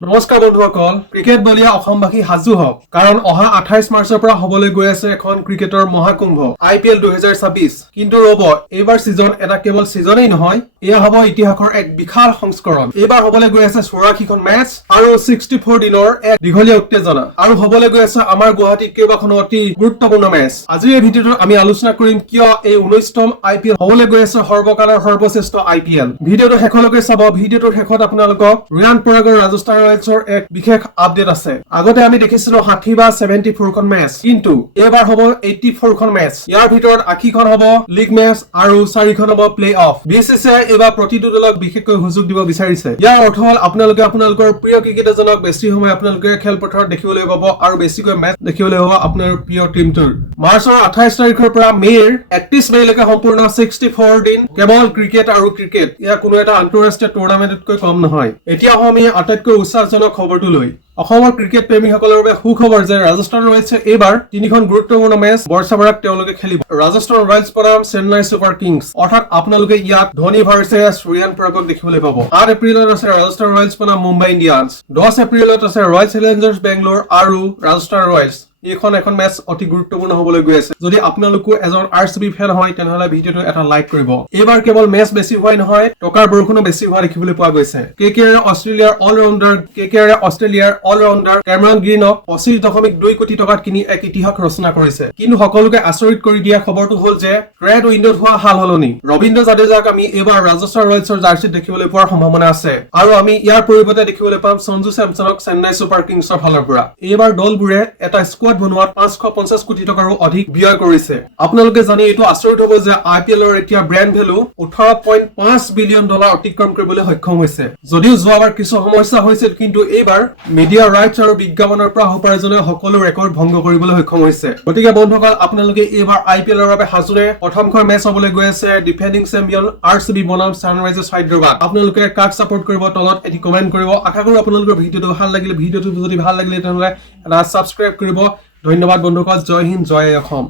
নমস্কাৰ বন্ধুসকল ক্ৰিকেট দলীয় অসমবাসী সাজু হওক কাৰণ অহা 28 মাৰ্চৰ পৰা হ'বলৈ গৈ আছে এখন ক্ৰিকেটৰ মহাকুম্ভ IPL 2026 কিন্তু ৰব এইবাৰ সিজন এটা কেৱল সিজনেই নহয় এয়া হ'ব ইতিহাসৰ এক বিশাল সংস্কৰণ এইবাৰ হ'বলৈ গৈ আছে 84 খন মেচ আৰু 64 দিনৰ এক দীঘলীয়া উত্তেজনা আৰু হ'বলৈ গৈ আছে আমাৰ গুৱাহাটীত কেইবাখনো অতি গুৰুত্বপূৰ্ণ মেচ আজিৰ এই ভিডিঅ'টোত আমি আলোচনা কৰিম কিয় এই 19তম IPL হ'বলৈ গৈ আছে সৰ্বকালৰ সৰ্বশ্ৰেষ্ঠ IPL ভিডিঅ'টো শেষলৈকে চাব ভিডিঅ'টোৰ শেষত আপোনালোকক ৰিয়ান পৰাগৰ ৰাজস্থান ৰয়েলছৰ এক বিশেষ আপডেট আছে আগতে আমি দেখিছিলো 60 বা 74 খন মেচ কিন্তু এবাৰ হ'ব 84 খন মেচ ইয়াৰ ভিতৰত 80 খন হ'ব লিগ মেচ আৰু 4 খন হ'ব প্লে অফ BCCI এবাৰ প্ৰতিটো দলক বিশেষকৈ সুযোগ দিব বিচাৰিছে ইয়াৰ অৰ্থ হ'ল আপোনালোকে আপোনালোকৰ প্ৰিয় ক্ৰিকেটাৰজনক বেছি সময় আপোনালোকে খেলপথাৰত দেখিবলৈ পাব আৰু বেছিকৈ মেচ দেখিবলৈ হ'ব আপোনাৰ প্ৰিয় টিমটোৰ মাৰ্চৰ 28 তাৰিখৰ পৰা মেৰ 31 মেলৈকে সম্পূৰ্ণ 64 দিন কেৱল ক্ৰিকেট আৰু ক্ৰিকেট ইয়াৰ কোনো এটা আন্তঃৰাষ্ট্ৰীয় টুৰ্ণামেণ্টতকৈ কম নহয় এতিয়া আমি আটাইতকৈ উৎসাহজনক খবৰটো লৈ অসমৰ ক্ৰিকেট প্ৰেমীসকলৰ বাবে সুখবৰ যে ৰাজস্থান ৰয়েলছে এইবাৰ তিনিখন গুৰুত্বপূৰ্ণ মেচ বৰ্ষাবাৰত তেওঁলোকে খেলিব ৰাজস্থান ৰয়েলছ বনাম চেন্নাই ছুপাৰ কিংছ অৰ্থাৎ আপোনালোকে ইয়াত ধোনী ভাৰ্চেছ ৰিয়ান পৰাগক দেখিবলৈ পাব 8 এপ্ৰিলত আছে ৰাজস্থান ৰয়েলছ বনাম মুম্বাই ইণ্ডিয়ানছ 10 এপ্ৰিলত আছে ৰয়েল চেলেঞ্জাৰ্ছ বেংগলোৰ আৰু ৰাজস্থান ৰয়েলছ এখন মেচ অতি গুৰুত্বপূৰ্ণ হ'বলৈ গৈ আছে যদি আপোনালোকো এজন RCB ফেন হয় তেনেহলে ভিডিঅ'টো এটা লাইক কৰিব এইবাৰ কেৱল মেচ বেছি হোৱাই নহয় টকাৰ বৰষুণো বেছি হোৱা দেখিবলৈ পোৱা গৈছে KKR অষ্ট্ৰেলিয়াৰ অলৰাউণ্ডাৰ কেমেৰন গ্ৰীনক 25.2 কোটি টকাত কিনি এক ইতিহাস ৰচনা কৰিছে কিন্তু সকলোকে আচৰিত কৰি দিয়া খবৰটো হ'ল যে ট্ৰেড উইণ্ডোত হোৱা হাল হলনি ৰবীন্দ্ৰ জাদেজাক আমি এইবাৰ ৰাজস্থান ৰয়েলছৰ জাৰ্চিত দেখিবলৈ পোৱাৰ সম্ভাৱনা আছে আৰু আমি ইয়াৰ পৰিৱৰ্তে দেখিবলৈ পাম সঞ্জু চেমছনক চেন্নাই ছুপাৰ কিংছৰ ফালৰ পৰা এইবাৰ দলবোৰে এটা বনোৱাত 550 কোটি টকাৰো অধিক ব্যয় কৰিছে আপোনালোকে জানি এইটো আচৰিত হ'ব যে IPLৰ এতিয়া ব্ৰেণ্ড ভ্যালু 18.5 বিলিয়ন ডলাৰ অতিক্ৰম কৰিবলৈ সক্ষম হৈছে যদিও যোৱাবাৰ কিছু সমস্যা হৈছিল কিন্তু এইবাৰ মিডিয়া ৰাইটছ আৰু বিজ্ঞাপনৰ পৰা উপাৰ্জনে সকলো ৰেকৰ্ড ভংগ কৰিবলৈ সক্ষম হৈছে গতিকে বন্ধুসকল আপোনালোকে এইবাৰ IPLৰ বাবে সাজুনে প্ৰথমখন মেচ হ'বলৈ গৈ আছে ডিফেন্ডিং চেম্পিয়ন RCB বনাম ছানৰাইজাৰ্ছ হায়দৰাবাদ আপোনালোকে কাক সাপোৰ্ট কৰিব তলত এটি কমেন্ট কৰিব আশা কৰো আপোনালোকৰ ভিডিঅ'টো ভাল লাগিলে তেনেহলে এটা সাবস্ক্ৰাইব কৰিব ধন্যবাদ বন্ধুসকল জয় হিন্দ জয় অসম